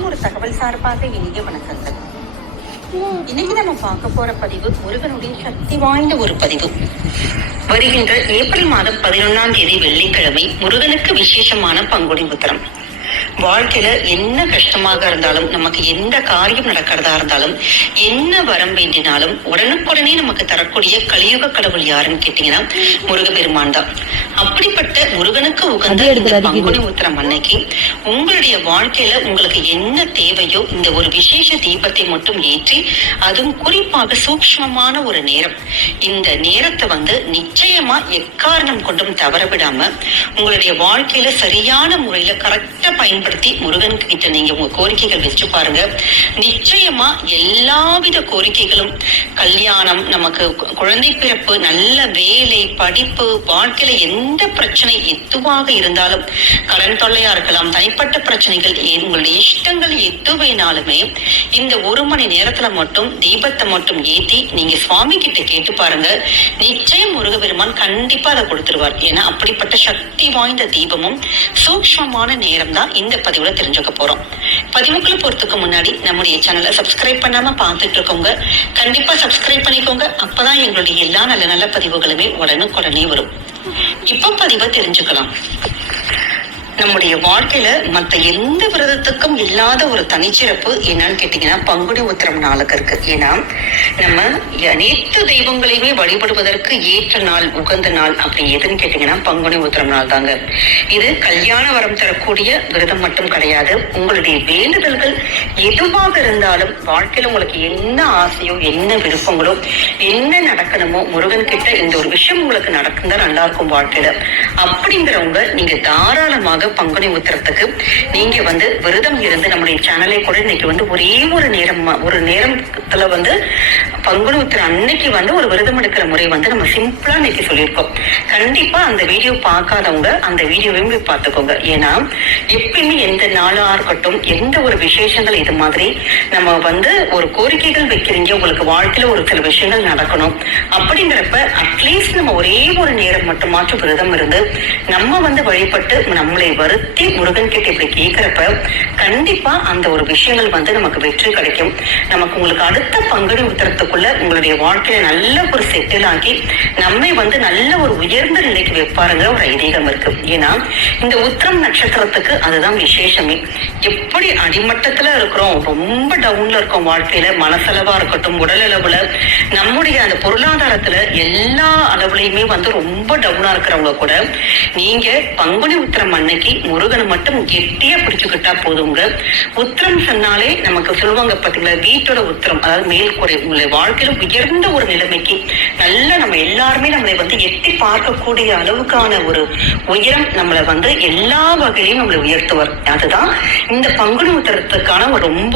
மற்றும் ஒரு தகவல் சார்பாக இனிய வணக்கங்கள். இன்னைக்கு நம்ம பார்க்க போற பதிவு முருகனுடைய சக்தி வாய்ந்த ஒரு பதிவு. வருகின்ற ஏப்ரல் மாதம் 11ஆம் தேதி வெள்ளிக்கிழமை முருகனுக்கு விசேஷமான பங்குனி உத்திரம். வாழ்க்கையில என்ன கஷ்டமாக இருந்தாலும், நமக்கு எந்த காரியம் நடக்கிறதா இருந்தாலும், என்ன வரம் வேண்டினாலும் உடனுக்குடனே நமக்கு தரக்கூடிய கலியுக கடவுள் யாருன்னு கேட்டீங்கன்னா முருகப்பெருமான் தான். அப்படிப்பட்ட முருகனுக்கு உகந்த இந்த பங்குனி உத்திரம் அன்னைக்கு உங்களுடைய வாழ்க்கையில உங்களுக்கு என்ன தேவையோ இந்த ஒரு விசேஷ தீபத்தை மட்டும் ஏற்றி, அதுவும் குறிப்பாக சூக்ஷ்மமான ஒரு நேரம், இந்த நேரத்தை நிச்சயமா எக்காரணம் கொண்டும் தவற விடாம உங்களுடைய வாழ்க்கையில சரியான முறையில கரெக்டா பயன்படுத்தி முருகன் கிட்ட நீங்க உங்க கோரிக்கைகள் வச்சு பாருங்க. நிச்சயமா எல்லாவித கோரிக்கைகளும், கல்யாணம், நமக்கு குழந்தை பிறப்பு, நல்ல வேலை, படிப்பு, வாழ்க்கையில எந்த பிரச்சனை எதுவாக இருந்தாலும், கடன் தொல்லையா இருக்கலாம், தனிப்பட்ட பிரச்சனைகள், உங்களுடைய இஷ்டங்கள் எது வேணாலுமே இந்த ஒரு மணி நேரத்துல மட்டும் தீபத்தை மட்டும் ஏத்தி நீங்க சுவாமி கிட்ட கேட்டு பாருங்க. நிச்சயம் முருகப்பெருமான் கண்டிப்பா அதை கொடுத்துருவார். ஏன்னா அப்படிப்பட்ட சக்தி வாய்ந்த தீபமும் சூக்ஷ்மமான நேரம் தான் இந்த பதிவுல தெரிஞ்சுக்க போறோம். பதிவுக்குள்ள போறதுக்கு முன்னாடி நம்முடைய சேனலை சப்ஸ்கிரைப் பண்ணாம பார்த்துட்டு இருக்கோங்க, கண்டிப்பா சப்ஸ்கிரைப் பண்ணிக்கோங்க. அப்பதான் எங்களுடைய எல்லா நல்ல நல்ல பதிவுகளுமே உடனுக்குடனே வரும். இப்ப பதிவை தெரிஞ்சுக்கலாம். நம்முடைய வாழ்க்கையில மத்த எந்த விரதத்துக்கும் இல்லாத ஒரு தனிச்சிறப்பு என்னன்னு கேட்டீங்கன்னா பங்குனி உத்திரம் நாளுக்கு இருக்கு. ஏன்னா நம்ம அனைத்து தெய்வங்களையுமே வழிபடுவதற்கு ஏற்ற நாள், உகந்த நாள் அப்படி எதுன்னு கேட்டீங்கன்னா பங்குனி உத்திரம் நாள் தாங்க. இது கல்யாண வரம் தரக்கூடிய விரதம் மட்டும் கிடையாது. உங்களுடைய வேண்டுதல்கள் எதுவாக இருந்தாலும், வாழ்க்கையில உங்களுக்கு என்ன ஆசையோ, என்ன விருப்பங்களோ, என்ன நடக்கணுமோ, முருகன் கிட்ட இந்த ஒரு விஷயம் உங்களுக்கு நடக்குதான் நல்லா இருக்கும் வாழ்க்கையில அப்படிங்கிறவங்க நீங்க தாராளமாக பங்குனி உத்திரத்துக்கு நீங்க விரதம் இருந்து நம்முடைய சேனலை கூட இன்னைக்கு ஒரே ஒரு நேரத்துல பங்குனி உத்திரம் அன்னைக்கு ஒரு விரதம் எடுக்கிற முறை நம்ம சிம்பிளா இன்னைக்கு சொல்லியிருக்கோம். கண்டிப்பா அந்த வீடியோ பார்க்காதவங்க அந்த வீடியோவையும் போய் பார்த்துக்கோங்க. ஏன்னா எப்பயுமே எந்த நாளா இருக்கட்டும், எந்த ஒரு விசேஷங்கள் இது மாதிரி நம்ம ஒரு கோரிக்கைகள் வைக்கிறீங்க, உங்களுக்கு வாழ்க்கையில ஒரு சில விஷயங்கள் நடக்கணும் அப்படிங்கிறப்ப அட்லீஸ்ட் நம்ம ஒரே ஒரு நேரம் மட்டுமாச்சும் விரதம் இருந்து நம்ம வழிபட்டு நம்மளை வருத்தி முருகன் கிட்ட இப்படி கேட்கிறப்ப கண்டிப்பா அந்த ஒரு விஷயங்கள் நமக்கு வெற்றி கிடைக்கும். நமக்கு உங்களுக்கு அடுத்த பங்குனி உத்திரத்துக்குள்ள உங்களுடைய வாழ்க்கையில நல்ல ஒரு செட்டில் ஆகி நம்மை நல்ல ஒரு உயர்ந்த நிலைக்கு வைப்பாருங்க ஒரு ஐதீகம் இருக்கு. ஏன்னா இந்த உத்திரம் நட்சத்திரத்துக்கு அதுதான் விசேஷமே. எப்படி அடிமட்டத்துல இருக்கிறோம், ரொம்ப டவுன்ல இருக்கோம் வாழ்க்கையில, மனசளவா இருக்கட்டும், உடல் அளவுல, நம்முடைய அந்த பொருளாதாரத்துல எல்லா அளவுலயுமே ரொம்ப டவுனா இருக்கிறவங்க கூட நீங்க பங்குனி உத்திரம் அன்னைக்கு முருகனை மட்டும் கெட்டியா பிடிச்சுக்கிட்டா போதுங்க. உத்திரம் சொன்னாலே நமக்கு சொல்லுவாங்க பாத்தீங்களா, வீட்டோட உத்திரம், அதாவது மேல்கூரை, உங்களை வாழ்க்கையில உயர்ந்த ஒரு நிலைமைக்கு நல்ல நம்ம எல்லாருமே நம்மளை எட்டி பார்க்கக்கூடிய அளவுக்கான ஒரு உயரம் நம்மளை எல்லா வகையிலையும் நம்மளை உயர்த்துவார். அதுதான் இந்த பங்குனி உத்திரத்துக்கான ஒரு ரொம்ப